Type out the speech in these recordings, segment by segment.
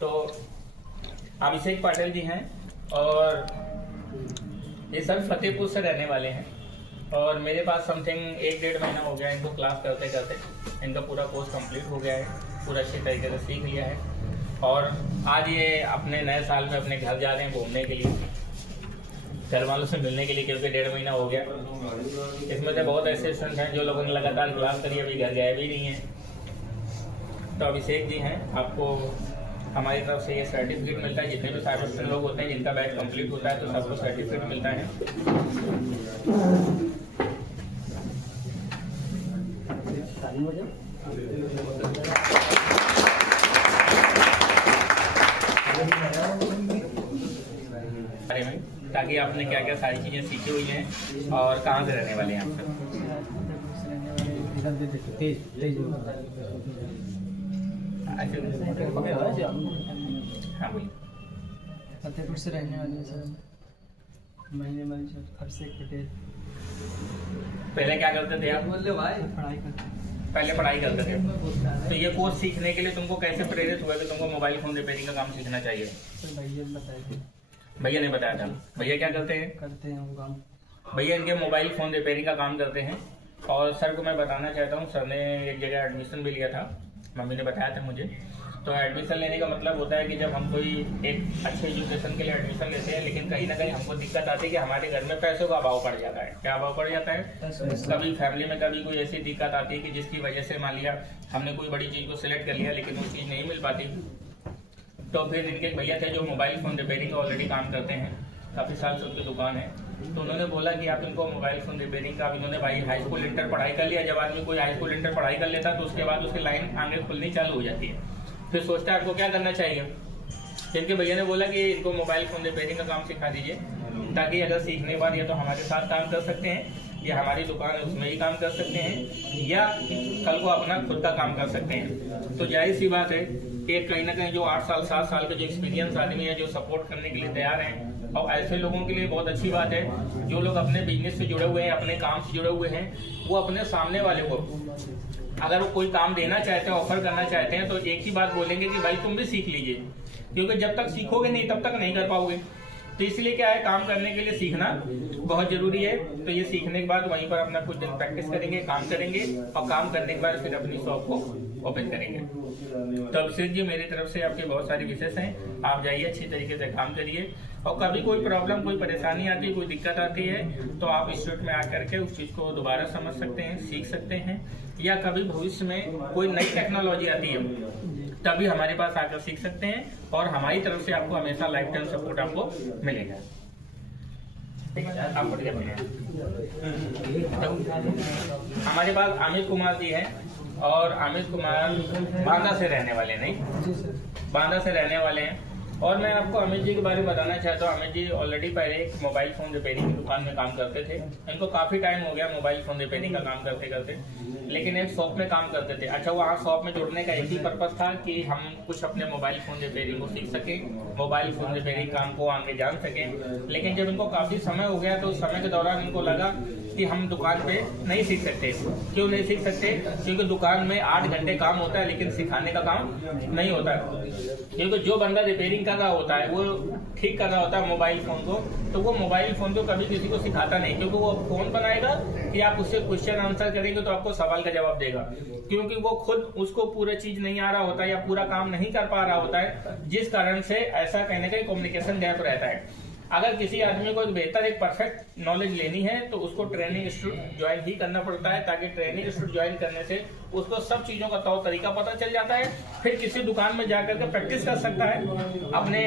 तो अभिषेक पाटिल जी हैं और ये सब फतेहपुर से रहने वाले हैं और मेरे पास समथिंग 1-1.5 महीना हो गया इनको क्लास करते करते। इनका पूरा कोर्स कंप्लीट हो गया है, पूरा अच्छी तरीके से सीख लिया है और आज ये अपने नए साल में अपने घर जा रहे हैं घूमने के लिए, घर वालों से मिलने के लिए, क्योंकि 1.5 महीना हो गया। इसमें से बहुत ऐसे स्टूडेंट हैं जो लोगों ने लगातार क्लास करी, अभी घर गए भी नहीं हैं। तो अभिषेक जी हैं, आपको हमारी तरफ से ये सर्टिफिकेट मिलता है। जितने भी सारे लोग होते हैं जिनका बैच कंप्लीट होता है तो सबको सर्टिफिकेट मिलता है। अरे भाई, ताकि आपने क्या क्या सारी चीज़ें सीखी हुई हैं और कहाँ से रहने वाले हैं आप सब? हाँ बोलिए। फतेहपुर से रहने वाले हैं सर। महीने में अभिषेक पटेल। पहले क्या करते थे आप? बोल भाई, पढ़ाई करते। पहले पढ़ाई करते थे। तो ये कोर्स सीखने के लिए तुमको कैसे प्रेरित हुआ कि तुमको मोबाइल फोन रिपेयरिंग का काम सीखना चाहिए? सर भैया ने बताया थे। भैया ने बताया था। भैया क्या करते हैं वो काम। भैया इनके मोबाइल फोन रिपेयरिंग का काम करते हैं और सर को मैं बताना चाहता हूँ, सर ने एक जगह एडमिशन भी लिया था, मम्मी ने बताया था मुझे। तो एडमिशन लेने का मतलब होता है कि जब हम कोई एक अच्छे एजुकेशन के लिए एडमिशन लेते हैं, लेकिन कहीं ना कहीं हमको दिक्कत आती है कि हमारे घर में पैसों का अभाव पड़ जाता है। क्या अभाव पड़ जाता है? कभी फैमिली में कभी कोई ऐसी दिक्कत आती है कि जिसकी वजह से मान लिया हमने कोई बड़ी चीज़ को सिलेक्ट कर लिया लेकिन वो चीज़ नहीं मिल पाती। तो फिर इनके एक भैया थे जो मोबाइल फ़ोन रिपेयरिंग का ऑलरेडी काम करते हैं, काफ़ी साल से उनकी दुकान है। तो उन्होंने बोला कि आप इनको मोबाइल फ़ोन रिपेयरिंग का, इन्होंने भाई हाई स्कूल इंटर पढ़ाई कर लिया। जब आदमी कोई हाई स्कूल इंटर पढ़ाई कर लेता है तो उसके बाद उसकी लाइन आगे खुलनी चालू हो जाती है। फिर सोचता है आपको क्या करना चाहिए। इनके भैया ने बोला कि इनको मोबाइल फ़ोन रिपेयरिंग का काम सिखा दीजिए, ताकि अगर सीखने के बाद या तो हमारे साथ काम कर सकते हैं या हमारी दुकान है उसमें ही काम कर सकते हैं या कल को अपना खुद का काम कर सकते हैं। तो जाहिर सी बात है कि कहीं ना कहीं जो 8 साल 7 साल के जो एक्सपीरियंस आदमी है जो सपोर्ट करने के लिए तैयार हैं, और ऐसे लोगों के लिए बहुत अच्छी बात है जो लोग अपने बिजनेस से जुड़े हुए हैं, अपने काम से जुड़े हुए हैं, वो अपने सामने वाले को अगर वो कोई काम देना चाहते हैं, ऑफर करना चाहते हैं, तो एक ही बात बोलेंगे कि भाई तुम भी सीख लीजिए, क्योंकि जब तक सीखोगे नहीं तब तक नहीं कर पाओगे। तो इसलिए क्या है, काम करने के लिए सीखना बहुत जरूरी है। तो ये सीखने के बाद वहीं पर अपना कुछ दिन प्रैक्टिस करेंगे, काम करेंगे और काम करने के बाद फिर अपनी शॉप को ओपन करेंगे। तो अभिषेक जी, मेरी तरफ से आपके बहुत सारी विशेष हैं, आप जाइए अच्छी तरीके से काम करिए और कभी कोई प्रॉब्लम, कोई परेशानी आती है, कोई दिक्कत आती है तो आप इंस्टीट्यूट में आकर के उस चीज़ को दोबारा समझ सकते हैं, सीख सकते हैं, या कभी भविष्य में कोई नई टेक्नोलॉजी आती है तभी हमारे पास आकर सीख सकते हैं और हमारी तरफ से आपको हमेशा लाइफ टाइम सपोर्ट आपको मिलेगा। आप बढ़िया बढ़िया। हमारे पास अमित कुमार जी हैं और अमित कुमार बांदा से रहने वाले, नहीं बांदा से रहने वाले हैं। और मैं आपको अमित जी के बारे में बताना चाहता हूँ। अमित जी ऑलरेडी पहले एक मोबाइल फ़ोन रिपेयरिंग की दुकान में काम करते थे। इनको काफ़ी टाइम हो गया मोबाइल फ़ोन रिपेयरिंग का काम करते करते, लेकिन एक शॉप में काम करते थे। अच्छा, वहाँ शॉप में जुड़ने का एक ही पर्पज़ था कि हम कुछ अपने मोबाइल फ़ोन रिपेयरिंग को सीख सकें, मोबाइल फ़ोन रिपेयरिंग काम को आगे जान सकें। लेकिन जब इनको काफ़ी समय हो गया तो उस समय के दौरान इनको लगा कि हम दुकान पे नहीं सीख सकते। क्यों नहीं सीख सकते? क्योंकि दुकान में 8 घंटे काम होता है लेकिन सिखाने का काम नहीं होता है। क्योंकि जो बंदा रिपेयरिंग कर रहा होता है, वो ठीक कर रहा होता है मोबाइल फ़ोन को, तो वो मोबाइल फ़ोन को कभी किसी को सिखाता नहीं, क्योंकि वो फ़ोन बनाएगा कि आप उससे क्वेश्चन आंसर करेंगे तो आपको सवाल का जवाब देगा, क्योंकि वो खुद उसको पूरा चीज़ नहीं आ रहा होता है या पूरा काम नहीं कर पा रहा होता है, जिस कारण से ऐसा कहने का कम्युनिकेशन गैप रहता है। अगर किसी आदमी को एक बेहतर, एक परफेक्ट नॉलेज लेनी है तो उसको ट्रेनिंग इंस्टीट्यूट ज्वाइन ही करना पड़ता है, ताकि ट्रेनिंग इंस्टीट्यूट ज्वाइन करने से उसको सब चीज़ों का तौर तरीका पता चल जाता है। फिर किसी दुकान में जाकर के प्रैक्टिस कर सकता है, अपने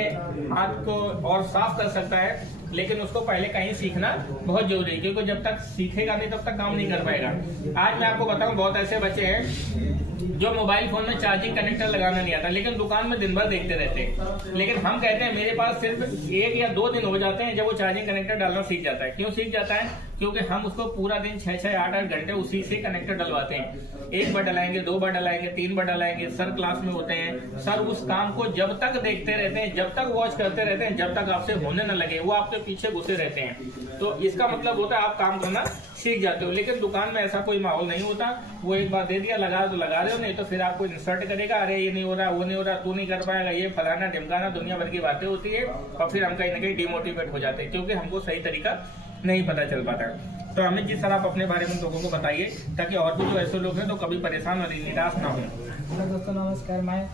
हाथ को और साफ कर सकता है, लेकिन उसको पहले कहीं सीखना बहुत जरूरी है, क्योंकि जब तक सीखेगा नहीं तब तक काम नहीं कर पाएगा। आज मैं आपको बताऊं, बहुत ऐसे बच्चे हैं जो मोबाइल फोन में चार्जिंग कनेक्टर लगाना नहीं आता, लेकिन दुकान में दिन भर देखते रहते हैं। लेकिन हम कहते हैं मेरे पास सिर्फ 1 या 2 दिन हो जाते हैं जब वो चार्जिंग कनेक्टर डालना सीख जाता है। क्यों सीख जाता है? क्योंकि हम उसको पूरा दिन 6-6, 8-8 घंटे उसी से कनेक्टर डलवाते हैं। 1 बार डलाएंगे, 2 बार डलाएंगे, 3 बार डलाएंगे। सर क्लास में होते हैं, सर उस काम को जब तक देखते रहते हैं, जब तक वॉच करते रहते हैं, जब तक आपसे होने न लगे, वो आपके पीछे घुसे रहते हैं। तो इसका मतलब होता है आप काम करना सीख जाते हो। लेकिन दुकान में ऐसा कोई माहौल नहीं होता। वो एक बार दे दिया, लगा तो लगा रहे हो, नहीं तो फिर आपको इंसल्ट करेगा, अरे ये नहीं हो रहा, वो नहीं हो रहा, तू नहीं कर पाएगा, ये फलाना ढिमकाना, दुनिया भर की बातें होती है। और फिर हम कहीं ना कहीं डिमोटिवेट हो जाते हैं, क्योंकि हमको सही तरीका नहीं पता चल पाता। तो अमित जी, सर आप अपने बारे में लोगों को बताइए, ताकि और भी जो ऐसे लोग हैं तो कभी परेशान और निराश ना हो। दोस्तों नमस्कार, मैं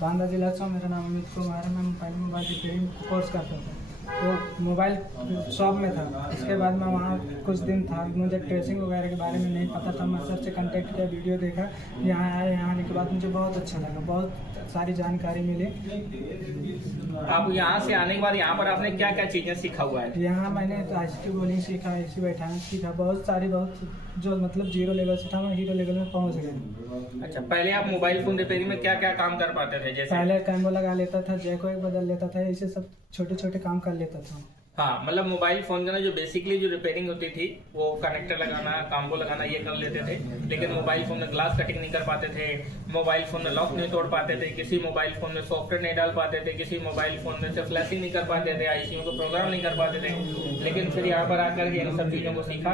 बांदा जिला से हूँ। मेरा नाम अमित कुमार है। मैं पहले मोबाइल रिपेयरिंग कोर्स करता था, तो मोबाइल शॉप में था। इसके बाद मैं वहाँ कुछ दिन था, मुझे ट्रेसिंग वगैरह के बारे में नहीं पता था। मैं सर से कांटेक्ट किया, वीडियो देखा, यहाँ आया। यहाँ आने के बाद मुझे बहुत अच्छा लगा, बहुत सारी जानकारी मिली। आप यहाँ से आने के बाद यहाँ पर आपने क्या क्या चीजें सीखा हुआ है? यहाँ मैंने ICT बोलिंग सीखा, AC बैठाना सीखा, बहुत सारी, बहुत जो मतलब 0 लेवल से था, मैं हीरो लेवल में पहुँच गया। अच्छा, पहले आप मोबाइल फोन रिपेयरिंग में क्या क्या काम कर पाते थे? जैसे पहले कैमरा लगा लेता था, जैको एक बदल लेता था, ऐसे सब छोटे छोटे काम कर लेता था। हाँ, मतलब मोबाइल फोन का ना जो बेसिकली जो रिपेयरिंग होती थी, वो कनेक्टर लगाना, काम्बो लगाना, ये कर लेते थे। लेकिन मोबाइल फोन में ग्लास कटिंग नहीं कर पाते थे, मोबाइल फोन में लॉक नहीं तोड़ पाते थे, किसी मोबाइल फोन में सॉफ्टवेयर नहीं डाल पाते थे, किसी मोबाइल फोन में से फ्लैशिंग नहीं कर पाते थे, ICU को प्रोग्राम नहीं कर पाते थे। लेकिन फिर यहाँ पर आकर के इन सब चीज़ों को सीखा,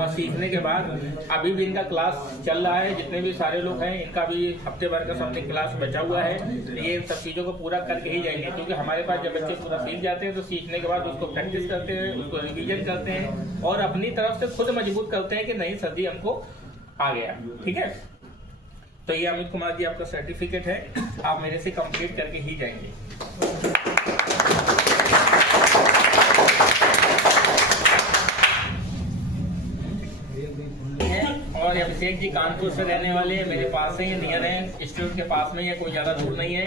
और सीखने के बाद अभी भी इनका क्लास चल रहा है। जितने भी सारे लोग हैं, इनका भी हफ्ते भर का समथिंग क्लास बचा हुआ है। ये इन सब चीज़ों को पूरा करके ही जाएंगे, क्योंकि हमारे पास जब बच्चे पूरा सीख जाते हैं तो सीखने के बाद उसको प्रैक्टिस करते हैं, उसको रिवीजन करते हैं, और अपनी तरफ से खुद मजबूत करते हैं कि नहीं सर जी हमको आ गया। ठीक है, तो ये अमित कुमार जी आपका सर्टिफिकेट है, आप मेरे से कंप्लीट करके ही जाएंगे। और अभिषेक जी कानपुर से रहने वाले हैं, मेरे पास से ही नियर है, इंस्टीट्यूट के पास में ही है, कोई ज़्यादा दूर नहीं है।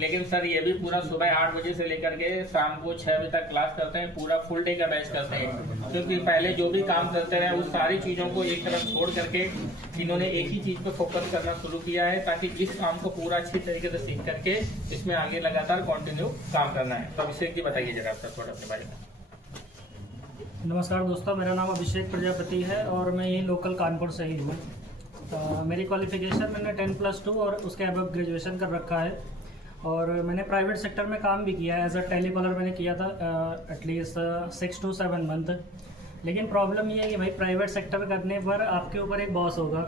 लेकिन सर ये भी पूरा सुबह 8 बजे से लेकर के शाम को 6 बजे तक क्लास करते हैं, पूरा फुल डे का बैच करते हैं। क्योंकि पहले जो भी काम करते रहे उस सारी चीज़ों को एक तरफ छोड़ करके इन्होंने एक ही चीज़ पर फोकस करना शुरू किया है, ताकि इस काम को पूरा अच्छी तरीके से सीख करके इसमें आगे लगातार कंटिन्यू काम करना है। तो अभिषेक जी बताइए जरा सर थोड़ा अपने बारे में। नमस्कार दोस्तों, मेरा नाम अभिषेक प्रजापति है और मैं यही लोकल कानपुर से ही हूँ। मेरी क्वालिफिकेशन मैंने 10+2 और उसके अबव ग्रेजुएशन कर रखा है, और मैंने प्राइवेट सेक्टर में काम भी किया है। एज अ टेलीकॉलर मैंने किया था एटलीस्ट 6 to 7 मंथ। लेकिन प्रॉब्लम ये है कि भाई प्राइवेट सेक्टर करने पर आपके ऊपर एक बॉस होगा,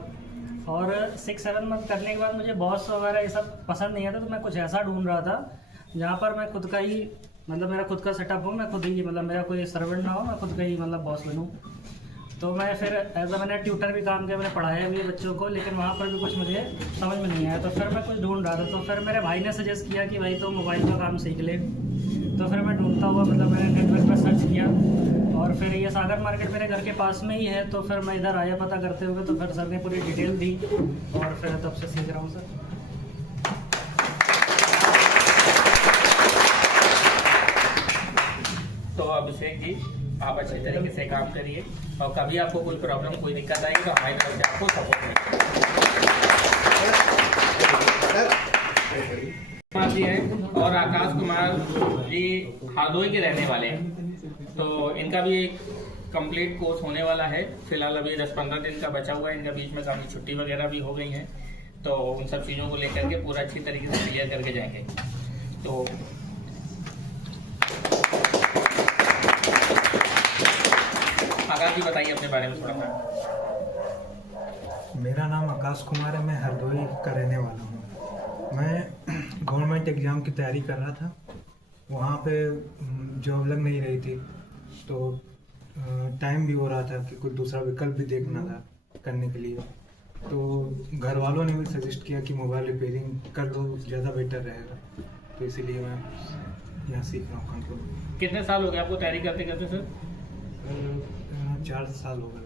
और 6-7 मंथ करने के बाद मुझे बॉस वगैरह ये सब पसंद नहीं आता। तो मैं कुछ ऐसा ढूंढ रहा था जहाँ पर मैं खुद का ही, मतलब मेरा खुद का सेटअप हो, मैं खुद ही, मतलब मेरा कोई सर्वेंट ना हो, मैं खुद का ही मतलब बॉस बनूँ। तो मैं फिर एज अ मैंने ट्यूटर भी काम किया, मैंने पढ़ाया भी बच्चों को, लेकिन वहाँ पर भी कुछ मुझे समझ में नहीं आया। तो फिर मैं कुछ ढूंढ रहा था, तो फिर मेरे भाई ने सजेस्ट किया कि भाई तो मोबाइल का काम सीख ले। तो फिर मैं ढूंढता हुआ, मतलब मैंने नेटवर्क पर सर्च किया, और फिर ये सागर मार्केट मेरे घर के पास में ही है। तो फिर मैं इधर आया पता करते हुए, तो फिर सर ने पूरी डिटेल दी, और फिर तब से सीख रहा हूँ सर। तो अभिषेक जी आप अच्छे तरीके से काम करिए, और कभी आपको कोई प्रॉब्लम, कोई दिक्कत आएगी तो हमारी तरफ से आपको सपोर्ट मिलेगा। जी हैं और आकाश कुमार जी हरदोई के रहने वाले हैं। तो इनका भी एक कंप्लीट कोर्स होने वाला है। फिलहाल अभी 10-15 दिन का बचा हुआ है, इनका बीच में काफ़ी छुट्टी वगैरह भी हो गई हैं। तो उन सब चीज़ों को लेकर के पूरा अच्छी तरीके से क्लियर करके जाएंगे। तो आकाश जी बताइए अपने बारे में थोड़ा सा। मेरा नाम आकाश कुमार है, मैं हरदोई का रहने वाला हूँ। मैं गवर्नमेंट एग्ज़ाम की तैयारी कर रहा था, वहाँ पे जॉब लग नहीं रही थी, तो टाइम भी हो रहा था कि कुछ दूसरा विकल्प भी देखना था करने के लिए। तो घर वालों ने भी सजेस्ट किया कि मोबाइल रिपेयरिंग कर लो, ज़्यादा बेटर रहेगा। तो इसीलिए मैं यहाँ सीख रहा हूँ कानपुर। कितने साल हो गए आपको तैयारी करते करते सर? 4 साल हो गए।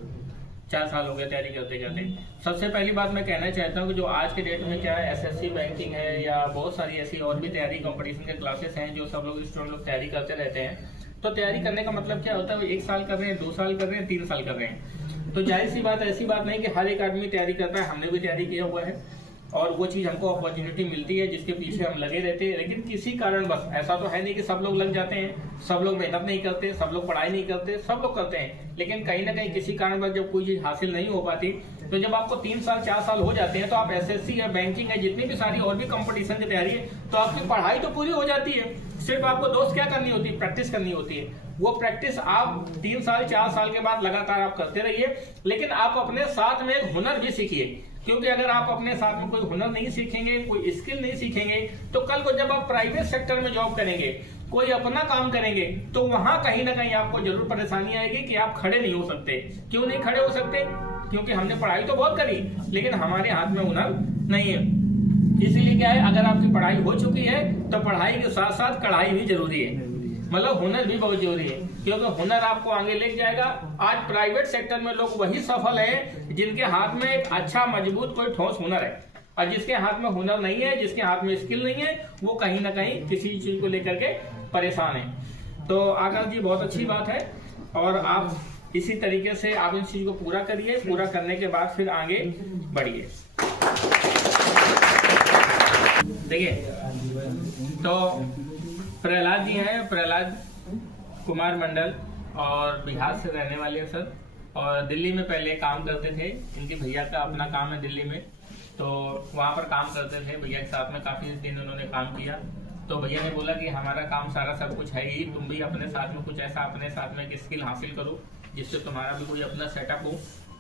4 साल हो गए तैयारी करते करते। सबसे पहली बात मैं कहना चाहता हूँ कि जो आज के डेट में क्या है, SSC बैंकिंग है या बहुत सारी ऐसी और भी तैयारी कंपटीशन के क्लासेस हैं जो सब लोग स्टूडेंट लोग तैयारी करते रहते हैं। तो तैयारी करने का मतलब क्या होता है, 1 साल कर रहे हैं, 2 साल कर रहे हैं, 3 साल कर रहे हैं। तो जाहिर सी बात, ऐसी बात नहीं कि हर एक आदमी तैयारी करता है। हमने भी तैयारी किया हुआ है, और वो चीज़ हमको अपॉर्चुनिटी मिलती है जिसके पीछे हम लगे रहते हैं। लेकिन किसी कारण बस ऐसा तो है नहीं कि सब लोग लग जाते हैं, सब लोग मेहनत नहीं करते, सब लोग पढ़ाई नहीं करते, सब लोग करते हैं, लेकिन कहीं ना कहीं किसी कारण बस जब कोई चीज़ हासिल नहीं हो पाती, तो जब आपको 3 साल 4 साल हो जाते हैं तो आप SSC या बैंकिंग है, जितनी भी सारी और भी कंपटीशन की तैयारी है, तो आपकी पढ़ाई तो पूरी हो जाती है। सिर्फ आपको दोस्त क्या करनी होती है, प्रैक्टिस करनी होती है। वो प्रैक्टिस आप 3 साल 4 साल के बाद लगातार आप करते रहिए, लेकिन आप अपने साथ में एक हुनर भी सीखिए, क्योंकि अगर आप अपने साथ में कोई हुनर नहीं सीखेंगे, कोई स्किल नहीं सीखेंगे, तो कल को जब आप प्राइवेट सेक्टर में जॉब करेंगे, कोई अपना काम करेंगे, तो वहां कहीं ना कहीं आपको जरूर परेशानी आएगी कि आप खड़े नहीं हो सकते। क्यों नहीं खड़े हो सकते? क्योंकि हमने पढ़ाई तो बहुत करी, लेकिन हमारे हाथ में हुनर नहीं है। इसीलिए क्या है, अगर आपकी पढ़ाई हो चुकी है तो पढ़ाई के साथ साथ कढ़ाई भी जरूरी है, मतलब हुनर भी बहुत जरूरी है, क्योंकि हुनर आपको आगे ले जाएगा। आज प्राइवेट सेक्टर में लोग वही सफल हैं जिनके हाथ में एक अच्छा मजबूत कोई ठोस हुनर है, और जिसके हाथ में हुनर नहीं है, जिसके हाथ में स्किल नहीं है, वो कहीं ना कहीं किसी चीज को लेकर के परेशान है। तो आकाश जी, बहुत अच्छी बात है, और आप इसी तरीके से आप इस चीज को पूरा करिए। पूरा करने के बाद फिर आगे बढ़िए। देखिए, तो प्रहलाद जी हैं, प्रहलाद कुमार मंडल, और बिहार से रहने वाले हैं सर, और दिल्ली में पहले काम करते थे। इनके भैया का अपना काम है दिल्ली में, तो वहाँ पर काम करते थे भैया के साथ में, काफ़ी दिन उन्होंने काम किया। तो भैया ने बोला कि हमारा काम सारा सब कुछ है ही, तुम भी अपने साथ में कुछ ऐसा अपने साथ में एक स्किल हासिल करो जिससे तुम्हारा भी कोई अपना सेटअप हो,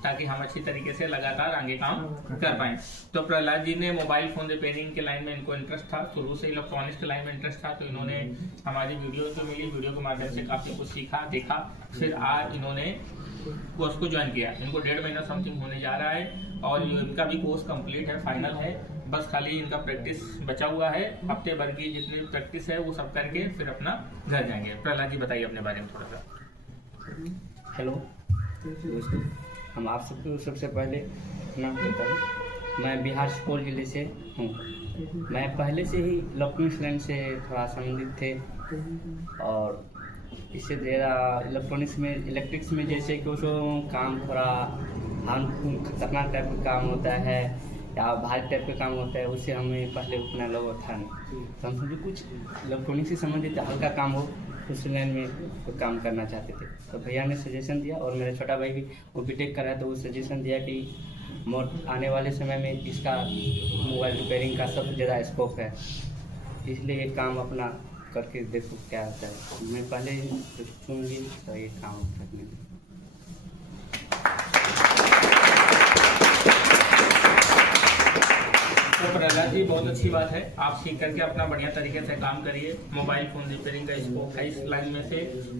ताकि हम अच्छी तरीके से लगातार आगे काम कर पाएं। तो प्रहलाद जी ने मोबाइल फोन रिपेयरिंग के लाइन में इनको इंटरेस्ट था, शुरू से इलेक्ट्रॉनिक्स के लाइन में इंटरेस्ट था, तो इन्होंने हमारी वीडियो जो मिली, वीडियो के माध्यम से काफ़ी कुछ सीखा, देखा, फिर आज इन्होंने कोर्स को ज्वाइन किया। इनको 1.5 महीना समथिंग होने जा रहा है, और इनका भी कोर्स कंप्लीट है, फाइनल है, बस खाली इनका प्रैक्टिस बचा हुआ है। हफ्ते भर की जितनी प्रैक्टिस है वो सब करके फिर अपना घर जाएंगे। प्रहलाद जी, बताइए अपने बारे में थोड़ा सा। हेलो दोस्तों, हम आप सबको सबसे पहले नाम देता हूँ। मैं बिहार सुपौल जिले से हूँ। मैं पहले से ही इलेक्ट्रॉनिक्स लाइन से थोड़ा संबंधित थे, और इससे ज़्यादा इलेक्ट्रॉनिक्स में, इलेक्ट्रिक्स में जैसे कि उसको काम थोड़ा खतरनाक टाइप का काम होता है या भारी टाइप का काम होता है, उससे हमें पहले उतना लोग था नहीं, तो हम सोचे कुछ इलेक्ट्रॉनिक्स से संबंधित हल्का काम हो, उस लाइन में तो काम करना चाहते थे। तो भैया ने सजेशन दिया, और मेरा छोटा भाई भी वो बीटेक कर रहा है, तो वो सजेशन दिया कि आने वाले समय में इसका मोबाइल रिपेयरिंग का सबसे ज़्यादा स्कोप है, इसलिए ये काम अपना करके देखो क्या होता है। मैं पहले ही चुन ली तो ये काम करने में। तो प्रहलाद जी, बहुत अच्छी बात है, आप सीख करके अपना बढ़िया तरीके से काम करिए। मोबाइल फोन रिपेयरिंग का स्कोप है इस लाइन में से,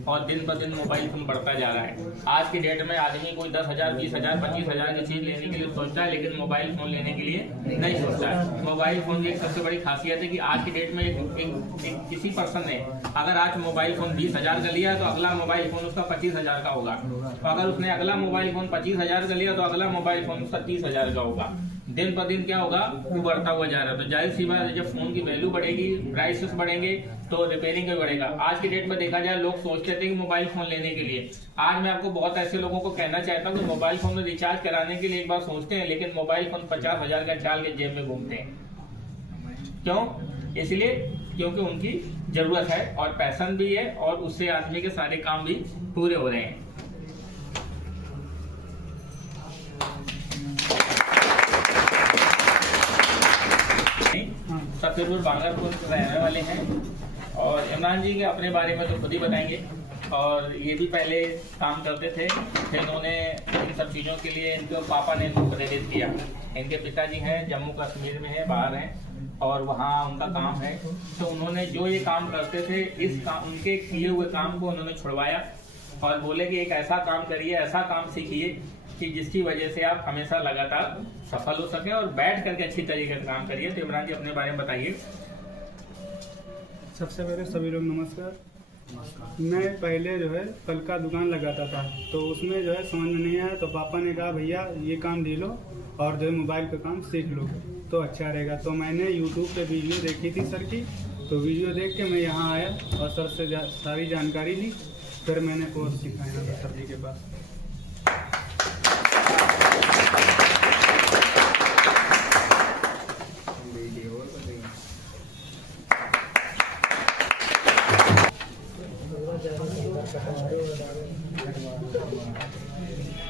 और दिन ब दिन मोबाइल फोन बढ़ता जा रहा है। आज की डेट में आदमी कोई 10,000, 20,000, 25,000 की चीज लेने के लिए सोचता है, लेकिन मोबाइल फोन लेने के लिए नहीं सोचता है। मोबाइल फोन की एक सबसे बड़ी खासियत है कि आज की डेट में किसी पर्सन ने अगर आज मोबाइल फोन 20,000 का लिया, तो अगला मोबाइल फोन उसका 25,000 का होगा, तो अगर उसने अगला मोबाइल फोन 25,000 का लिया, तो अगला मोबाइल फोन उसका 30,000 का होगा। दिन पर दिन क्या होगा, वो बढ़ता हुआ जा रहा है। तो जाहिर सी बात है, जब फोन की वैल्यू बढ़ेगी, प्राइसेस बढ़ेंगे, तो रिपेयरिंग भी बढ़ेगा। आज की डेट में देखा जाए, लोग सोचते थे कि मोबाइल फोन लेने के लिए, आज मैं आपको बहुत ऐसे लोगों को कहना चाहता हूँ कि मोबाइल फोन में रिचार्ज कराने के लिए एक बार सोचते हैं, लेकिन मोबाइल फोन 50,000 का चाल के जेब में घूमते हैं। क्यों? इसलिए क्योंकि उनकी जरूरत है, और पैशन भी है, और उससे आदमी के सारे काम भी पूरे हो रहे हैं। फतेहपुर बांगरपुर रहने वाले हैं, और इमरान जी के अपने बारे में तो खुद ही बताएंगे, और ये भी पहले काम करते थे, फिर इन्होंने इन सब चीज़ों के लिए इनके पापा ने इनको प्रेरित किया। इनके पिताजी हैं, जम्मू कश्मीर में है, बाहर हैं, और वहाँ उनका काम है, तो उन्होंने जो ये काम करते थे, इस काम, उनके किए हुए काम को उन्होंने छुड़वाया, और बोले कि एक ऐसा काम करिए, ऐसा काम सीखिए कि जिसकी वजह से आप हमेशा लगातार सफल हो सके, और बैठ करके अच्छी तरीके से काम करिए। तो इमरान जी, अपने बारे में बताइए। सबसे पहले सभी लोग नमस्कार। मैं पहले जो है फल का दुकान लगाता था, तो उसमें जो है समझ में नहीं आया, तो पापा ने कहा भैया ये काम ले लो, और जो है मोबाइल का काम सीख लो तो अच्छा रहेगा। तो मैंने यूट्यूब पे वीडियो देखी थी सर की, तो वीडियो देख के मैं यहाँ आया और सर से सारी जानकारी ली, फिर मैंने कोर्स सीखा सर जी के पास।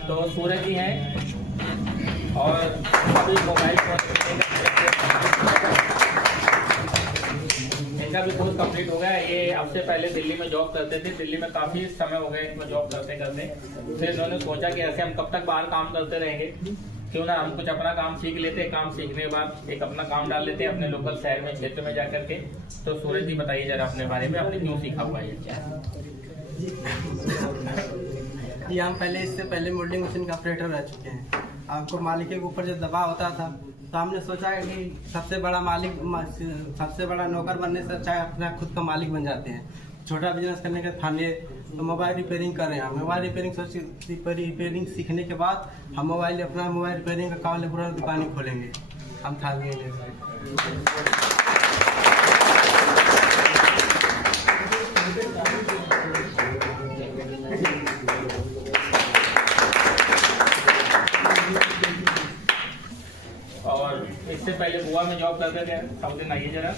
तो सूरज जी हैं और अभी मोबाइल फोन इनका भी कोर्स कंप्लीट हो गया है। ये अब से पहले दिल्ली में जॉब करते थे, दिल्ली में काफ़ी समय हो गया इनको जॉब करते करते। फिर इन्होंने सोचा कि ऐसे हम कब तक बाहर काम करते रहेंगे, क्यों ना हम कुछ अपना काम सीख लेते हैं। काम सीखने के बाद एक अपना काम डाल लेते हैं अपने लोकल शहर में, क्षेत्र में जा करके। तो सूरज जी बताइए जरा अपने बारे में, आपने क्यों सीखा हुआ है क्या? ये हम इससे पहले मोल्डिंग मशीन का ऑपरेटर रह चुके हैं। हमको मालिक के ऊपर जो दबाव होता था तो हमने सोचा कि सबसे बड़ा नौकर बनने से अच्छा अपना खुद का मालिक बन जाते हैं। छोटा बिजनेस करने के ठाने तो मोबाइल रिपेयरिंग कर रहे हैं। मोबाइल रिपेयरिंग सीखने के बाद हम अपना मोबाइल रिपेयरिंग का काम पूरा दुकानें खोलेंगे। हम था और इससे पहले गोवा में जॉब करते थे। साउथ दिन आइए जरा।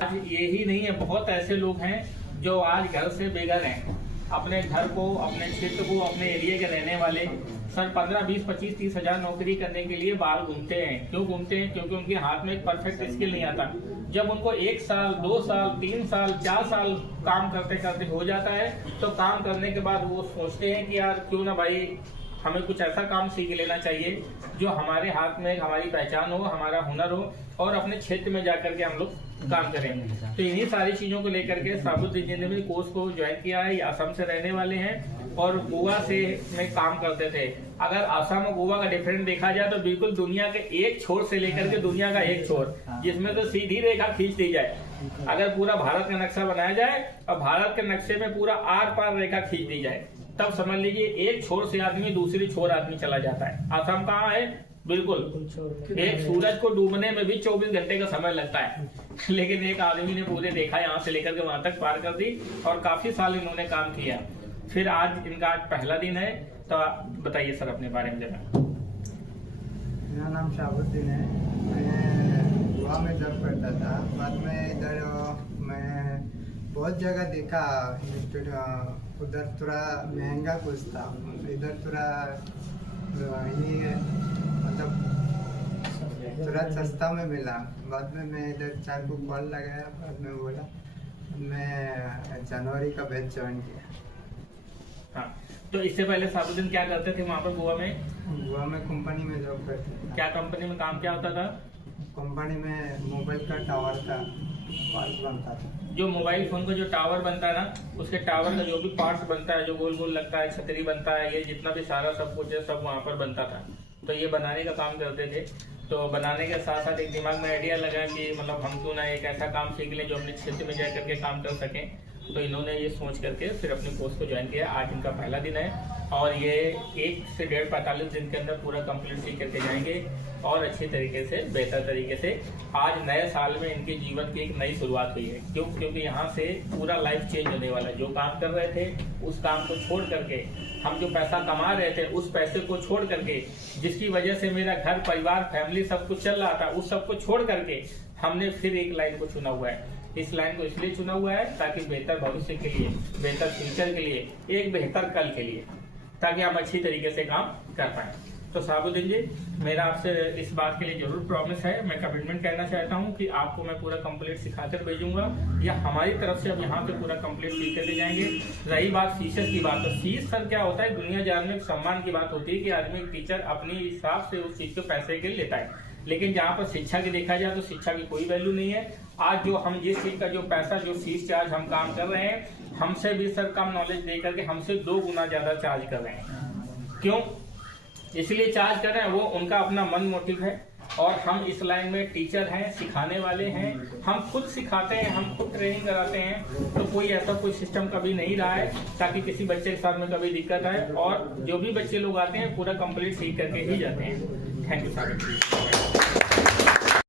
आज यही नहीं है, बहुत ऐसे लोग हैं जो आज घर से बेघर हैं। अपने घर को, अपने क्षेत्र को, अपने एरिया के रहने वाले सर 15, 20, 25, 30 हज़ार नौकरी करने के लिए बाहर घूमते हैं। क्यों घूमते हैं? क्योंकि उनके हाथ में एक परफेक्ट स्किल नहीं आता। जब उनको 1 साल, 2 साल, 3 साल, 4 साल काम करते करते हो जाता है तो काम करने के बाद वो सोचते हैं कि यार क्यों ना भाई हमें कुछ ऐसा काम सीख लेना चाहिए जो हमारे हाथ में हमारी पहचान हो, हमारा हुनर हो और अपने क्षेत्र में जाकर के हम लोग काम करें। तो इन्हीं सारी चीज़ों को लेकर के साबुद्दीन जी ने भी कोर्स को ज्वाइन किया है। ये असम से रहने वाले हैं और गोवा से में काम करते थे। अगर असम और गोवा का डिफरेंस देखा जाए तो बिल्कुल दुनिया के एक छोर से लेकर के दुनिया का एक छोर, जिसमें तो सीधी रेखा खींच दी जाए। अगर पूरा भारत का नक्शा बनाया जाए और भारत के नक्शे में पूरा आर पार रेखा खींच दी जाए, तब समझ लीजिए एक छोर से आदमी दूसरी छोर आदमी चला जाता है। असम कहाँ है? बिल्कुल एक सूरज को डूबने में भी 24 घंटे का समय लगता है, लेकिन एक आदमी ने पूरे देखा यहाँ से लेकर के वहां तक पार कर दी और काफी साल इन्होंने काम किया। फिर आज इनका पहला दिन है, तो बताइए सर अपने बारे में जरा। मेरा नाम शाहबुद्दीन है। मैं गोवा में जॉब करता था। बाद में इधर मैं बहुत जगह देखा, उधर थोड़ा महंगा कुछ था, इधर थोड़ा ये मतलब थोड़ा सस्ता में मिला। बाद में मैं इधर 4 को कॉल लगाया, बाद में बोला मैं जनवरी का बैच ज्वाइन किया। हाँ, तो इससे पहले साबुद्दीन क्या करते थे वहाँ पर गोवा में? गोवा में कंपनी में जॉब करते थे। क्या कंपनी में काम क्या होता था? कंपनी में मोबाइल का टावर का पार्ट बनता था। जो मोबाइल फोन का जो टावर बनता है ना, उसके टावर का जो भी पार्ट्स बनता है, जो गोल गोल लगता है, छतरी बनता है, ये जितना भी सारा सब कुछ है सब वहाँ पर बनता था। तो ये बनाने का काम करते थे। तो बनाने के साथ साथ एक दिमाग में आइडिया लगा कि मतलब हम क्यों ना एक ऐसा काम सीख लें जो अपने क्षेत्र में जा करके काम कर सकें। तो इन्होंने ये सोच करके फिर अपने कोर्स को ज्वाइन किया। आज इनका पहला दिन है और ये 1 से 1.5-45 दिन के अंदर पूरा कंप्लीट सीख करके जाएंगे और अच्छी तरीके से, बेहतर तरीके से आज नए साल में इनके जीवन की एक नई शुरुआत हुई है। क्यों? क्योंकि यहाँ से पूरा लाइफ चेंज होने वाला है। जो काम कर रहे थे उस काम को छोड़ करके, हम जो पैसा कमा रहे थे उस पैसे को छोड़ करके, जिसकी वजह से मेरा घर परिवार फैमिली सब कुछ चल रहा था, उस सब को छोड़ करके हमने फिर एक लाइन को चुना हुआ है। इस लाइन को इसलिए चुना हुआ है ताकि बेहतर भविष्य के लिए, बेहतर फ्यूचर के लिए, एक बेहतर कल के लिए, ताकि हम अच्छी तरीके से काम कर पाए। तो साबुद्दीन जी, मेरा आपसे इस बात के लिए जरूर प्रॉमिस है, मैं कमिटमेंट करना चाहता हूं कि आपको मैं पूरा कंप्लीट सिखाकर भेजूंगा या हमारी तरफ से अब यहाँ पे पूरा कंप्लीट सीख कर जाएंगे। रही बात फीसेस की बात, तो फीस सर क्या होता है, दुनिया जान में सम्मान की बात होती है कि आदमी टीचर अपने हिसाब से उस चीज के पैसे के लेता है। लेकिन जहाँ पर शिक्षा की देखा जाए तो शिक्षा की कोई वैल्यू नहीं है। आज जो हम जिस चीज का जो पैसा, जो फीस चार्ज हम काम कर रहे हैं, हमसे भी सर कम नॉलेज दे करके हमसे 2 गुना ज्यादा चार्ज कर रहे हैं। क्यों इसलिए चार्ज कर रहे हैं? वो उनका अपना मन मोटिव है और हम इस लाइन में टीचर हैं, सिखाने वाले हैं, हम खुद सिखाते हैं, हम खुद ट्रेनिंग कराते हैं। तो कोई ऐसा कोई सिस्टम कभी नहीं रहा है ताकि किसी बच्चे के साथ में कभी दिक्कत आए, और जो भी बच्चे लोग आते हैं पूरा कंप्लीट सीख करके ही जाते हैं। Thank you sir.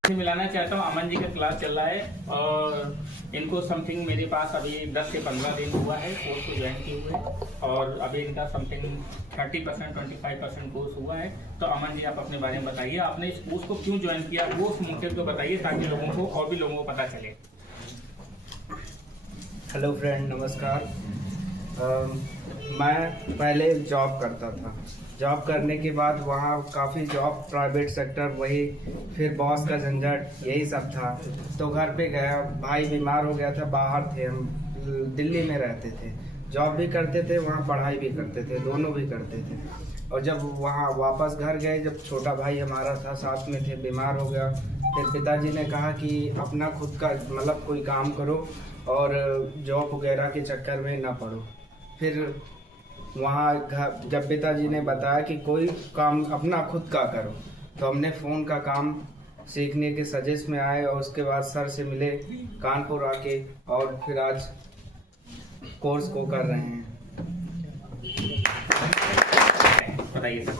मिलाना चाहता हूँ, अमन जी का क्लास चल रहा है और इनको समथिंग मेरे पास अभी 10 से 15 दिन हुआ है कोर्स को ज्वाइन किए हुए, और अभी इनका समथिंग 30% 25% कोर्स हुआ है। तो अमन जी, आप अपने बारे में बताइए, आपने इस कोर्स को क्यों ज्वाइन किया, वो उस मोटिव को बताइए ताकि लोगों को और भी लोगों को पता चले। हेलो फ्रेंड, नमस्कार। मैं पहले जॉब करता था। जॉब करने के बाद वहाँ काफ़ी जॉब प्राइवेट सेक्टर, वही फिर बॉस का झंझट, यही सब था। तो घर पे गया, भाई बीमार हो गया था, बाहर थे हम, दिल्ली में रहते थे, जॉब भी करते थे, वहाँ पढ़ाई भी करते थे, दोनों भी करते थे। और जब वहाँ वापस घर गए, जब छोटा भाई हमारा था, साथ में थे, बीमार हो गया, फिर पिताजी ने कहा कि अपना खुद का मतलब कोई काम करो और जॉब वगैरह के चक्कर में ना पड़ो। फिर वहाँ जब पिताजी ने बताया कि कोई काम अपना खुद का करो, तो हमने फ़ोन का काम सीखने के सजेस्ट में आए और उसके बाद सर से मिले कानपुर आके, और फिर आज कोर्स को कर रहे हैं। बताइए सर।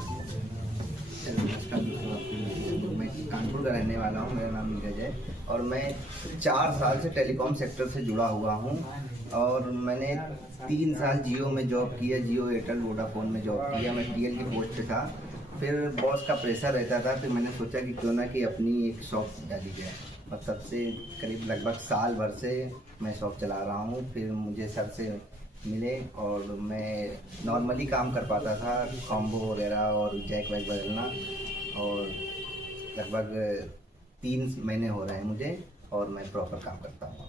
मैं कानपुर का रहने वाला हूँ, मेरा नाम नीरज है और मैं 4 साल से टेलीकॉम सेक्टर से जुड़ा हुआ हूँ। और मैंने 3 साल जियो में जॉब किया, जियो, एयरटेल, वोडाफोन में जॉब किया। मैं टीएल की पोस्ट पे था। फिर बॉस का प्रेशर रहता था, फिर मैंने सोचा कि क्यों ना कि अपनी एक शॉप डाली जाए, और तब से करीब लगभग साल भर से मैं शॉप चला रहा हूँ। फिर मुझे सर से मिले और मैं नॉर्मली काम कर पाता था, कॉम्बो वगैरह और जैक वैक बदलना, और लगभग 3 महीने हो रहे हैं मुझे, और मैं प्रॉपर काम करता हूँ।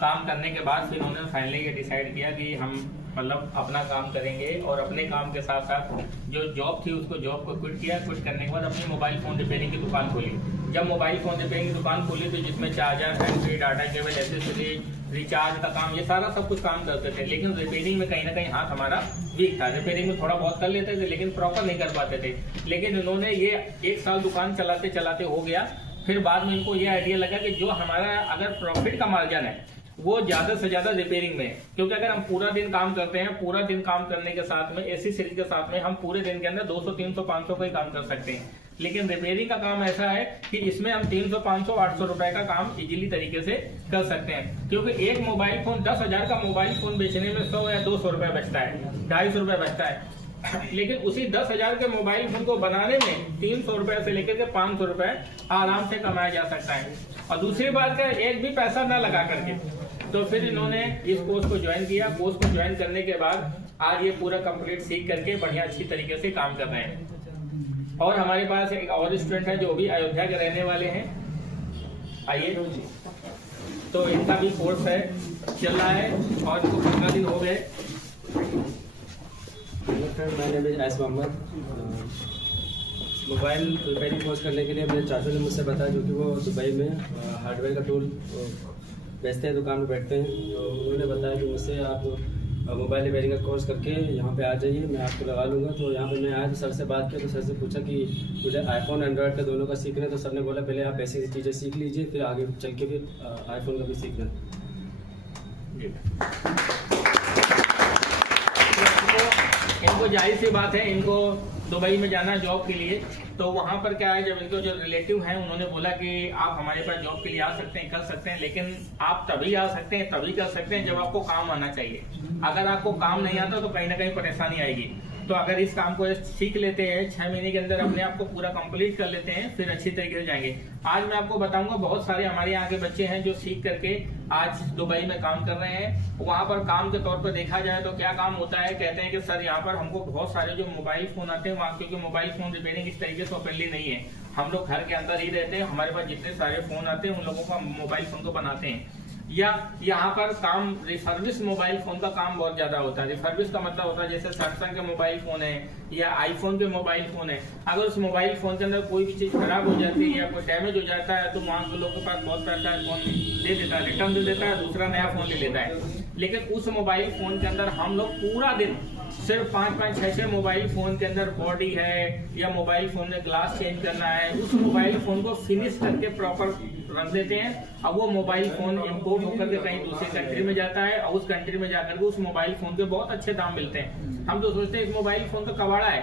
काम करने के बाद फिर उन्होंने फाइनली ये डिसाइड किया कि हम मतलब अपना काम करेंगे, और अपने काम के साथ साथ जो जॉब थी उसको जॉब को क्विट किया। क्विट करने के बाद अपनी मोबाइल फ़ोन रिपेयरिंग की दुकान खोली। जब मोबाइल फ़ोन रिपेयरिंग की दुकान खोली तो जिसमें charger, hand-free, data cable, accessories, recharge का काम, ये सारा सब कुछ काम करते थे। लेकिन रिपेयरिंग में कहीं ना कहीं हाथ हमारा वीक था। रिपेयरिंग में थोड़ा बहुत कर लेते थे लेकिन प्रॉपर नहीं कर पाते थे। लेकिन इन्होंने ये 1 साल दुकान चलाते चलाते हो गया। फिर बाद में इनको ये आइडिया लगा कि जो हमारा अगर प्रॉफिट का मार्जिन है वो ज़्यादा से ज़्यादा रिपेयरिंग में है। क्योंकि अगर हम पूरा दिन काम करते हैं, पूरा दिन काम करने के साथ में एसी सीरीज के साथ में हम पूरे दिन के अंदर 200, 300, 500 का ही काम कर सकते हैं। लेकिन रिपेयरिंग का काम ऐसा है कि इसमें हम 300, 500, 800 रुपए का काम इजीली तरीके से कर सकते हैं। क्योंकि एक मोबाइल फोन 10,000 का मोबाइल फोन बेचने में 100 या 200 रुपए बचता है, 250 रुपए बचता है। लेकिन उसी 10,000 के मोबाइल फोन को बनाने में 300 रुपए से लेकर के 500 रुपए आराम से कमाया जा सकता है। और दूसरी बात है, एक भी पैसा ना लगा करके। तो फिर इन्होंने इस कोर्स को ज्वाइन किया। कोर्स को ज्वाइन करने के बाद आज ये पूरा कंप्लीट सीख करके बढ़िया अच्छी तरीके से काम कर रहे हैं। और हमारे पास एक और स्टूडेंट है जो भी अयोध्या के रहने वाले हैं, आइए। तो इनका भी कोर्स है, चल रहा है और इनको 15 दिन हो गए। मोबाइल रिपेयरिंग कोर्स करने के लिए मेरे चाचू ने मुझसे बताया, जो कि वो दुबई में हार्डवेयर का टूल बेचते हैं, दुकान में बैठते हैं। तो उन्होंने बताया कि मुझसे आप मोबाइल रिपेयरिंग का कोर्स करके यहाँ पे आ जाइए, मैं आपको लगा लूँगा। तो यहाँ पे मैं आया तो सर से बात किया, तो सर से पूछा कि मुझे आईफोन एंड्रॉयड का दोनों का सीखना है। तो सर ने बोला पहले आप ऐसी चीज़ें सीख लीजिए, फिर आगे चल के फिर आईफोन का भी सीखना। इनको जाहिर सी बात है, इनको दुबई में जाना जॉब के लिए। तो वहाँ पर क्या है, जब इनको जो रिलेटिव हैं उन्होंने बोला कि आप हमारे पास जॉब के लिए आ सकते हैं, कर सकते हैं, लेकिन आप तभी आ सकते हैं, तभी कर सकते हैं जब आपको काम आना चाहिए। अगर आपको काम नहीं आता तो कहीं ना कहीं परेशानी आएगी। तो अगर इस काम को सीख लेते हैं, 6 महीने के अंदर अपने आप को पूरा कंप्लीट कर लेते हैं, फिर अच्छी तरीके से जाएंगे। आज मैं आपको बताऊंगा, बहुत सारे हमारे यहाँ के बच्चे हैं जो सीख करके आज दुबई में काम कर रहे हैं। वहाँ पर काम के तौर पर देखा जाए तो क्या काम होता है, कहते हैं कि सर यहाँ पर हमको बहुत सारे जो मोबाइल फोन आते हैं वहाँ, क्योंकि मोबाइल फोन रिपेयरिंग इस तरीके से ओपनली नहीं है, हम लोग घर के अंदर ही रहते हैं, हमारे पास जितने सारे फोन आते हैं उन लोगों का मोबाइल फोन को बनाते हैं। या यहाँ पर काम रिफर्बिश मोबाइल फोन का काम बहुत ज्यादा होता है। रिफर्बिश का मतलब होता है जैसे सैमसंग के मोबाइल फोन है या आईफोन के मोबाइल फोन है, अगर उस मोबाइल फोन के अंदर कोई भी चीज खराब हो जाती है या कोई डैमेज हो जाता है तो वहाँ के लोगों के पास बहुत पैसा है, फोन दे देता है, रिटर्न दे देता है, दूसरा नया फोन ले लेता है। लेकिन उस मोबाइल फोन के अंदर हम लोग पूरा दिन सिर्फ 5-5, 6-6 मोबाइल फोन के अंदर बॉडी है या मोबाइल फोन में ग्लास चेंज करना है, उस मोबाइल फोन को फिनिश करके प्रॉपर रख देते हैं। अब वो मोबाइल फोन इंपोर्ट होकर के कहीं दूसरे कंट्री में जाता है और उस कंट्री में जाकर के उस मोबाइल फोन के बहुत अच्छे दाम मिलते हैं। हम तो सोचते हैं इस मोबाइल फोन का कबाड़ा है,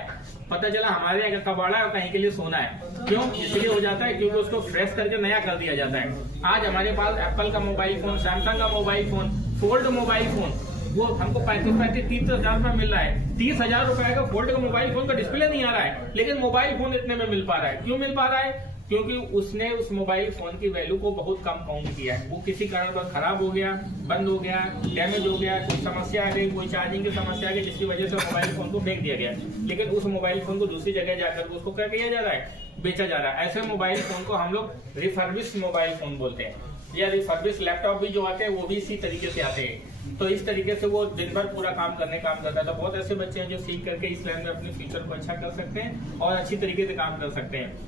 पता चला हमारे यहाँ का कबाड़ा और कहीं के लिए सोना है। क्यों? इसलिए हो जाता है क्योंकि उसको फ्रेश करके नया कर दिया जाता है। आज हमारे पास एप्पल का मोबाइल फोन, सैमसंग का mobile phone, fold mobile phone, वो हमको 35-30 हज़ार रुपये मिल रहा है। 30,000 रुपए का फोल्ड का मोबाइल फोन का डिस्प्ले नहीं आ रहा है, लेकिन मोबाइल फोन इतने में मिल पा रहा है। क्यों मिल पा रहा है? क्योंकि उसने उस मोबाइल फोन की वैल्यू को बहुत कम काउंट किया है। वो किसी कारण पर खराब हो गया, बंद हो गया, डैमेज हो गया, कोई समस्या आ गई, कोई चार्जिंग की समस्या आ गई, जिसकी वजह से मोबाइल फोन को फेंक दिया गया। लेकिन उस मोबाइल फोन को दूसरी जगह जाकर उसको क्या किया जा रहा है? बेचा जा रहा है। ऐसे मोबाइल फोन को हम लोग रिफर्बिश मोबाइल फोन बोलते हैं, या रिफर्बिश लैपटॉप भी जो आते हैं वो भी इसी तरीके से आते हैं। तो इस तरीके से वो दिन भर पूरा काम करता है। तो बहुत ऐसे बच्चे हैं जो सीख करके इस लाइन में अपने फ्यूचर को अच्छा कर सकते हैं और अच्छी तरीके से काम कर सकते हैं।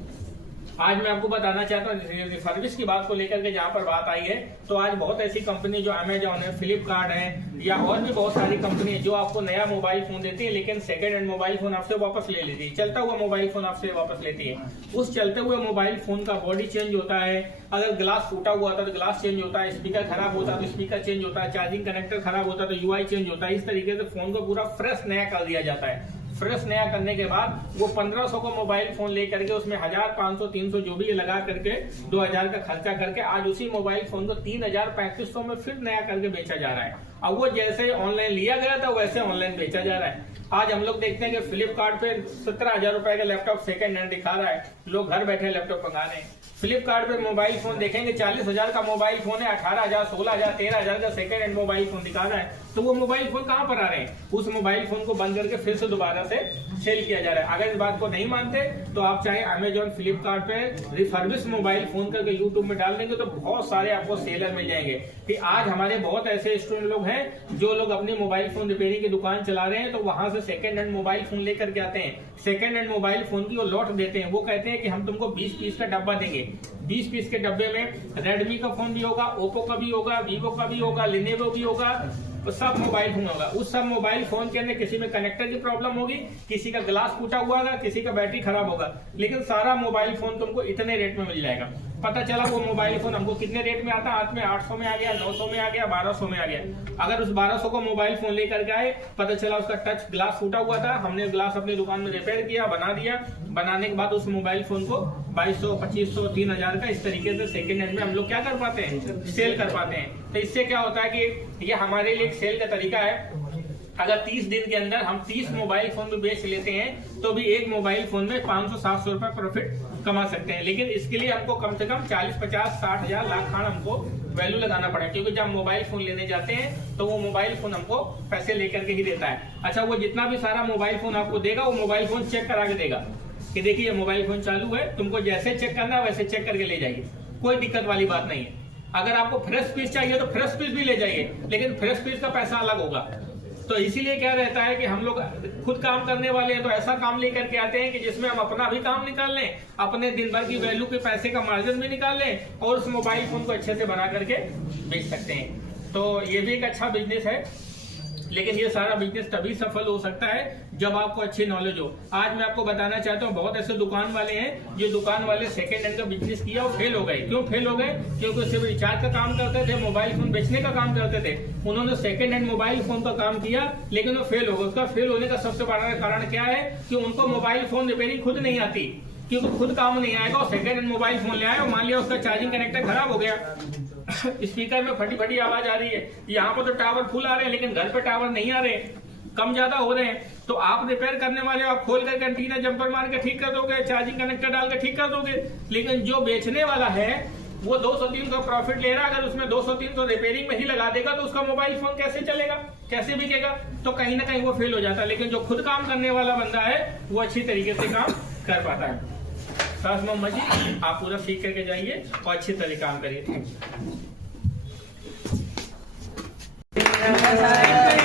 आज मैं आपको बताना चाहता हूँ रिफर्बिश की बात को लेकर के, जहाँ पर बात आई है तो आज बहुत ऐसी कंपनी जो अमेजॉन है, फ्लिपकार्ट है, या और भी बहुत सारी कंपनी है जो आपको नया मोबाइल फोन देती है, लेकिन सेकंड हैंड मोबाइल फोन आपसे वापस ले लेती है। चलता हुआ मोबाइल फोन आपसे वापस लेती है। उस चलते हुए मोबाइल फोन का बॉडी चेंज होता है, अगर ग्लास फूटा हुआ था तो ग्लास चेंज होता है, स्पीकर खराब होता है तो स्पीकर चेंज होता है, चार्जिंग कनेक्टर खराब होता है तो यूआई चेंज होता है। इस तरीके से फोन को पूरा फ्रेश नया कर दिया जाता है। फ्रेश नया करने के बाद वो 1500 का मोबाइल फोन लेकर के उसमें 1000, 500, 300 जो भी लगा करके 2000 का खर्चा करके आज उसी मोबाइल फोन को 3000, 3500 में फिर नया करके बेचा जा रहा है। अब वो जैसे ऑनलाइन लिया गया था वैसे ऑनलाइन बेचा जा रहा है। आज हम लोग देखते हैं कि फ्लिपकार्ट पे 17,000 रुपए का लैपटॉप सेकंड हैंड दिखा रहा है, लोग घर बैठे लैपटॉप मंगा रहे हैं। फ्लिपकार्ट पे मोबाइल फोन देखेंगे 40,000 का मोबाइल फोन है, 18,000, 16,000, 13,000 का सेकंड हैंड मोबाइल फोन दिखा रहा है। तो वो मोबाइल फोन कहाँ पर आ रहे हैं? उस मोबाइल फोन को बंद करके फिर से दोबारा से सेल किया जा रहा है। अगर इस बात को नहीं मानते तो आप चाहे अमेजॉन, फ्लिपकार्ट पे रिफर्बिश मोबाइल फोन करके यूट्यूब में डाल देंगे तो बहुत सारे आपको सेलर मिल जाएंगे। कि आज हमारे बहुत ऐसे स्टूडेंट लोग हैं जो लोग अपनी मोबाइल फोन रिपेयरिंग की दुकान चला रहे हैं, तो वहां से सेकंड हैंड मोबाइल फोन लेकर के आते हैं। सेकंड हैंड मोबाइल फोन की वो लॉट देते हैं। वो कहते हैं कि हम तुमको 20 पीस का डब्बा देंगे। 20 पीस के डब्बे में रेडमी का फोन भी होगा, ओप्पो का भी होगा, वीवो का भी होगा, लिनोवो भी होगा, सब मोबाइल फोन होगा। उस सब मोबाइल फोन के अंदर किसी में कनेक्टर की प्रॉब्लम होगी, किसी का ग्लास फूटा हुआ होगा, किसी का बैटरी खराब होगा, लेकिन सारा मोबाइल फोन तुमको इतने रेट में मिल जाएगा। पता चला वो मोबाइल फोन हमको कितने रेट में आता है, हाथ में 800 में आ गया, 900 में आ गया, 1200 में आ गया। अगर उस 1200 का मोबाइल फोन लेकर के आए, पता चला उसका टच ग्लास फूटा हुआ था, हमने ग्लास अपनी दुकान में रिपेयर किया, बना दिया, बनाने के बाद उस मोबाइल फोन को 2200, 2500, 3000 का इस तरीके से सेकंड हैंड में हम लोग क्या कर पाते हैं? सेल कर पाते हैं। तो इससे क्या होता है कि ये हमारे लिए एक सेल का तरीका है। अगर 30 दिन के अंदर हम 30 मोबाइल फोन भी बेच लेते हैं तो भी एक मोबाइल फोन में 500-700 रुपए प्रॉफिट कमा सकते हैं। लेकिन इसके लिए हमको कम से कम 40, 50, 60 हजार, लाख खान हमको वैल्यू लगाना पड़ेगा, क्योंकि जब हम मोबाइल फोन लेने जाते हैं तो वो मोबाइल फोन हमको पैसे लेकर के ही देता है। अच्छा, वो जितना भी सारा मोबाइल फोन आपको देगा वो मोबाइल फोन चेक करा के देगा कि देखिए ये मोबाइल फोन चालू है, तुमको जैसे चेक करना है वैसे चेक करके ले जाइए, कोई दिक्कत वाली बात नहीं है। अगर आपको फ्रेश पीस चाहिए तो फ्रेश पीस भी ले जाइए, लेकिन फ्रेश पीस का पैसा अलग होगा। तो इसीलिए क्या रहता है कि हम लोग खुद काम करने वाले हैं तो ऐसा काम लेकर के आते हैं कि जिसमें हम अपना भी काम निकाल लें, अपने दिन भर की वैल्यू के पैसे का मार्जिन भी निकाल लें और उस मोबाइल फोन को अच्छे से बना करके बेच सकते हैं। तो ये भी एक अच्छा बिजनेस है, लेकिन ये सारा बिजनेस तभी सफल हो सकता है जब आपको अच्छी नॉलेज हो। आज मैं आपको बताना चाहता हूँ बहुत ऐसे दुकान वाले हैं जो दुकान वाले सेकंड हैंड का बिजनेस किया और फेल हो गए। क्यों फेल हो गए? क्योंकि सिर्फ रिचार्ज का काम करते थे, मोबाइल फोन बेचने का काम करते थे। उन्होंने सेकंड हैंड मोबाइल फोन का काम किया लेकिन वो फेल हो गए। उसका फेल होने का सबसे बड़ा कारण क्या है कि उनको मोबाइल फोन रिपेयरिंग खुद नहीं आती, क्योंकि खुद काम नहीं आएगा। और सेकंड हैंड मोबाइल फोन ले आए और मान लिया उसका चार्जिंग कनेक्टर खराब हो गया, स्पीकर में फटी फटी आवाज आ रही है, यहाँ पर तो टावर फुल आ रहे हैं लेकिन घर पे टावर नहीं आ रहे, कम ज्यादा हो रहे हैं। तो आप रिपेयर करने वाले आप खोल कर एंटीना जंपर मार के ठीक कर दोगे, चार्जिंग कनेक्टर डाल के ठीक कर दोगे, लेकिन जो बेचने वाला है वो 200-300 प्रॉफिट ले रहा है। अगर उसमें 200-300 रिपेयरिंग में ही लगा देगा तो उसका मोबाइल फोन कैसे चलेगा, कैसे बिकेगा? तो कहीं ना कहीं वो फेल हो जाता है। लेकिन जो खुद काम करने वाला बंदा है वो अच्छी तरीके से काम कर पाता है। बस मोहम्मद जी, आप पूरा सीख करके जाइए और अच्छी तरह काम करिए। Thank you.